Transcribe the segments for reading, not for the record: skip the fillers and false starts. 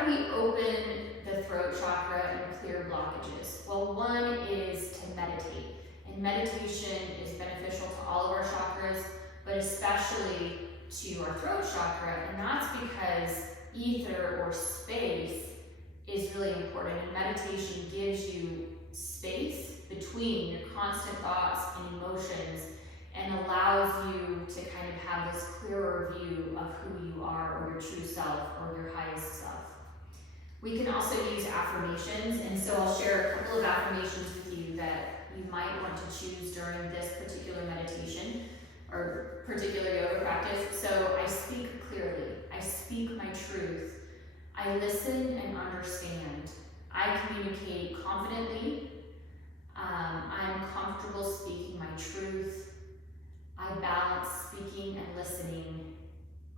how do we open the throat chakra and clear blockages? Well, one is to meditate. And meditation is beneficial to all of our chakras, but especially to our throat chakra. And that's because ether or space is really important. And meditation gives you space between your constant thoughts and emotions and allows you to kind of have this clearer view of who you are, or your true self, or your highest self. We can also use affirmations, and so I'll share a couple of affirmations with you that you might want to choose during this particular meditation or particular yoga practice. So I speak clearly, I speak my truth, I listen and understand, I communicate confidently, I'm comfortable speaking my truth, I balance speaking and listening,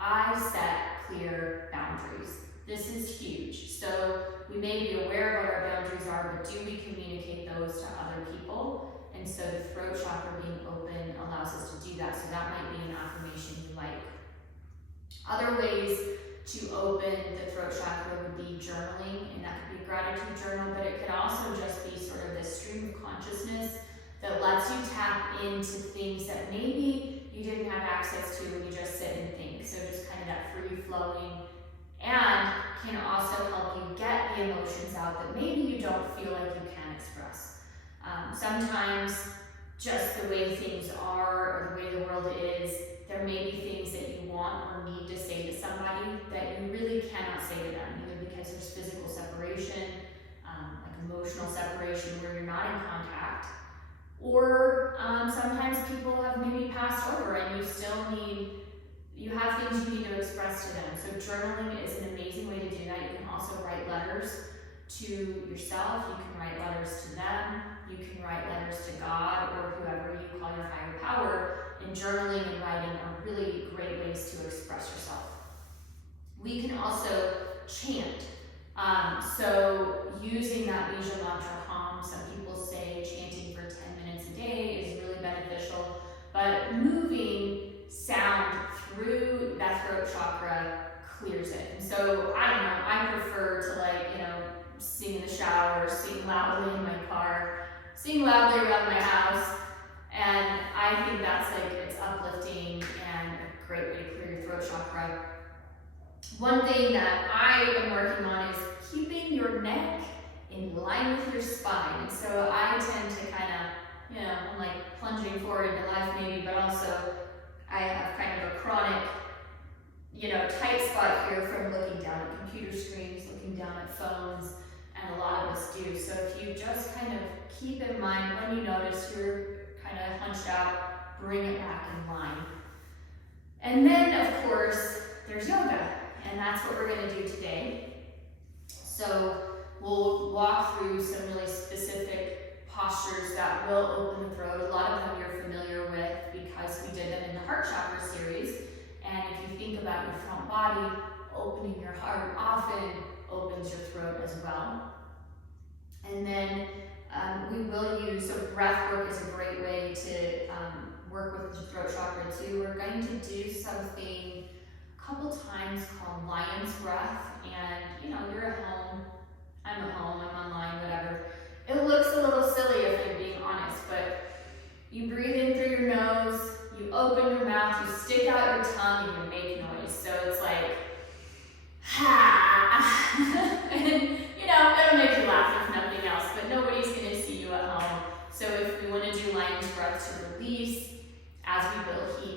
I set clear boundaries. This is huge. So we may be aware of what our boundaries are, but do we communicate those to other people? And so the throat chakra being open allows us to do that. So that might be an affirmation you like. Other ways to open the throat chakra would be journaling, and that could be a gratitude journal, but it could also just be sort of this stream of consciousness that lets you tap into things that maybe you didn't have access to when you just sit and think. So just kind of that free flowing, and can also help you get the emotions out that maybe you don't feel like you can express. Sometimes just the way things are, or the way the world is, there may be things that you want or need to say to somebody that you really cannot say to them, either because there's physical separation, like emotional separation where you're not in contact, or sometimes people have maybe passed over and you have things you need to express to them. So journaling is an amazing way to do that. You can also write letters to yourself, you can write letters to them, you can write letters to God or whoever you call your higher power, and journaling and writing are really great ways to express yourself. We can also chant. So using that Bija mantra hum, some people say chanting for 10 minutes a day is really beneficial, but moving sound through that throat chakra clears it. And so, I don't know, I prefer to sing in the shower, sing loudly in my car, sing loudly around my house, and I think that's it's uplifting and a great way to clear your throat chakra. One thing that I am working on is keeping your neck in line with your spine. And so I tend to I'm like plunging forward into life maybe, but also I have kind of a chronic, tight spot here from looking down at computer screens, looking down at phones, and a lot of us do. So if you just kind of keep in mind when you notice you're kind of hunched out, bring it back in line. And then, of course, there's yoga, and that's what we're going to do today. So we'll walk through some really specific postures that will open the throat. A lot of them you're familiar with because we did them in the heart chakra series. And if you think about your front body, opening your heart often opens your throat as well. And then we will use, so breath work is a great way to work with the throat chakra too. We're going to do something a couple times called lion's breath. And you're at home, I'm at home, I'm online, whatever. It looks a little silly if I'm being honest, but you breathe in through your nose, you open your mouth, you stick out your tongue, and you make noise. So it's like, ha! And it'll make you laugh if nothing else, but nobody's gonna see you at home. So if we wanna do lion's breath to release, as we build heat